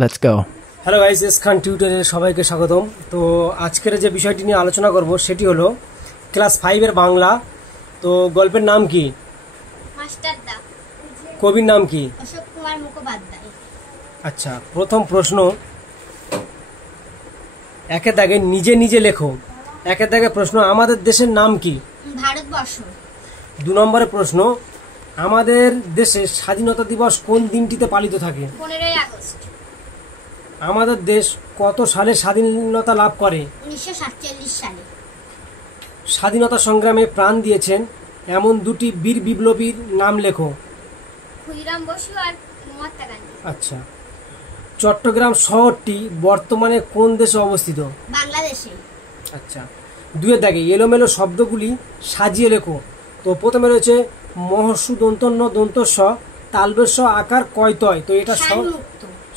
Let's go. Hello guys, S Khan টিউটোরিয়ালে সবাইকে স্বাগতম। তো আজকের যে বিষয়টি নিয়ে আলোচনা করব সেটি হলো ক্লাস 5 এর বাংলা। তো গল্পের নাম কি? মাস্টারদা। কবির নাম কি? অশোক কুমার মুখোপাধ্যায়। আচ্ছা, প্রথম প্রশ্ন, একের দাগে নিজে নিজে লেখো। একের দাগে প্রশ্ন, আমাদের দেশের নাম কি? ভারতবর্ষ। 2 নম্বরের প্রশ্ন, আমাদের দেশের স্বাধীনতা দিবস কোন দিনটিতে পালিত থাকে? 15ই আগস্ট। আমাদের দেশ কত সালে স্বাধীনতা লাভ করে? 1947 সালে। স্বাধীনতা সংগ্রামে প্রাণ দিয়েছেন এমন 2টি বীর বিপ্লবীর নাম লেখো। ক্ষুদিরাম বসু আর মহাত্মা গান্ধী। আচ্ছা, চট্টগ্রাম শহরটি বর্তমানে কোন দেশে অবস্থিত? বাংলাদেশে। আচ্ছা, 2 দাগে এলোমেলো শব্দগুলি সাজিয়ে লেখো। তো প্রথমে রয়েছে মহর্ষু দন্তন্য দন্তস্ব তালবেশ আকার কয়তয়। তো এটা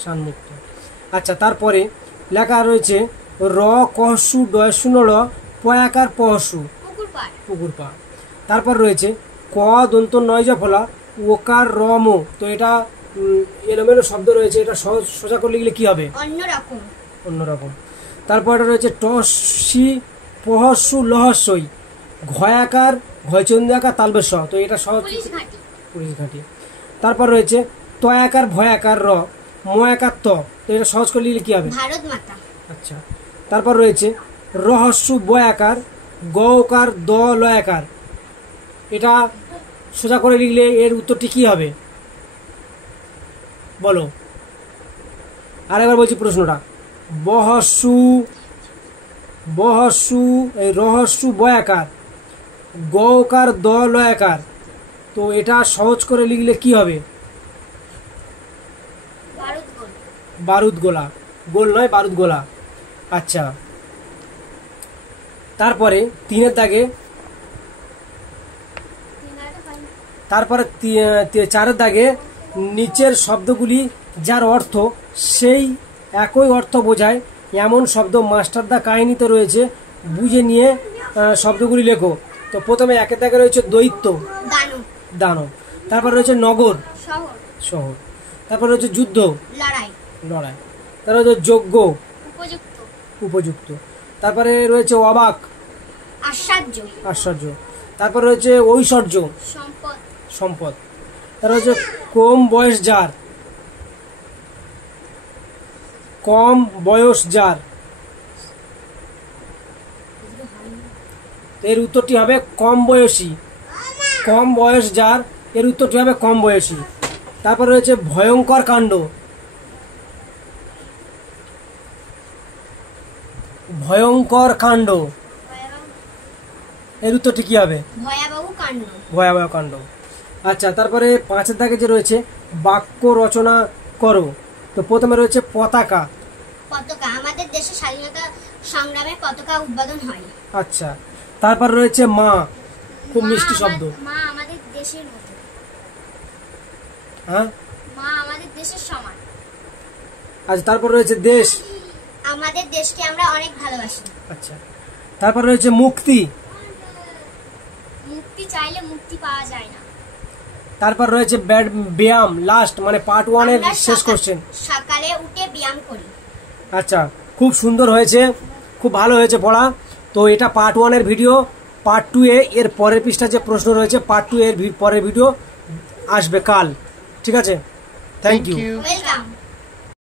শানমুক্ত। আচ্ছা, তারপরে লেখা রয়েছে র কহসু ডয়সু ল পয়াকার পহসু পুকুর পা। তারপর রয়েছে ক দন্ত নয়জা ফলা ওকার রম। তো এটা এলোমেলো শব্দ রয়েছে, এটা সোজা করে লিখলে কি হবে? অন্যরকম। তারপর এটা রয়েছে টসি পহসু লহস্যই ঘয়াকার ঘয়চন্দি আকার তালবেশ। তো এটা সহজ পুলিশ ঘাটি। তারপর রয়েছে তয়াকার ভয়াকার র ময়াকার ত। তো এটা সহজ করে লিখলে কি হবে? ভারত মাতা। আচ্ছা, তারপর রয়েছে রহস্য বয়াকার গকার দ লয়াকার। এটা সোজা করে লিখলে এর উত্তরটি কি হবে বলো? আরেকবার বলছি প্রশ্নটা, বহস্যু এই রহস্য বয়াকার গকার দ লয়াকার। তো এটা সহজ করে লিখলে কি হবে? বারুদ গোলা। গোল নয়, বারুদ গোলা। আচ্ছা, তারপরে 3 দাগে, তারপরে 4 দাগে নিচের শব্দগুলি যার অর্থ সেই একই অর্থ বোঝায় এমন শব্দ মাস্টারদা কাহিনীতে রয়েছে, বুঝে নিয়ে শব্দগুলি লেখো। তো প্রথমে 1 দাগে রয়েছে দৈত্য দানব। তারপর রয়েছে নগর শহর। তারপর রয়েছে যুদ্ধ লড়াই। তারপর রয়েছে যোগ্য উপযুক্ত। তারপরে রয়েছে অবাক আশ্চর্য। তারপর রয়েছে ঐশ্বর্য সম্পদ। তারপর রয়েছে কম বয়স যার। এর উত্তরটি হবে কম বয়স যার। এর উত্তরটি হবে কম বয়সী। তারপর রয়েছে ভয়ঙ্কর কাণ্ড। এর উত্তরটি কি হবে? ভয়াবহ কাণ্ড। আচ্ছা, তারপরে 5 দাগে যে রয়েছে বাক্য রচনা করো। তো প্রথমে রয়েছে পতাকা। আমাদের দেশে স্বাধীনতা সংগ্রামে পতাকা উদ্বোধন হয়। আচ্ছা, তারপর রয়েছে মা, খুব মিষ্টি শব্দ। মা আমাদের দেশের মতো। হ্যাঁ, মা আমাদের দেশের সমান। আচ্ছা, তারপর রয়েছে দেশ, আমাদের দেশকে আমরা অনেক ভালোবাসি। আচ্ছা, তারপর রয়েছে মুক্তি চাইলে মুক্তি পাওয়া যায় না। তারপর রয়েছে ব্যায়াম, লাস্ট মানে পার্ট 1 এর শেষ কোশ্চেন। সকালে উঠে ব্যায়াম করি। আচ্ছা, খুব সুন্দর হয়েছে, খুব ভালো হয়েছে পড়া। তো এটা পার্ট 1 এর ভিডিও। পার্ট 2 এর পরের পৃষ্ঠা যে প্রশ্ন রয়েছে, পার্ট 2 এর পরের ভিডিও আসবে কাল। ঠিক আছে, থ্যাংক ইউ। ওয়েলকাম।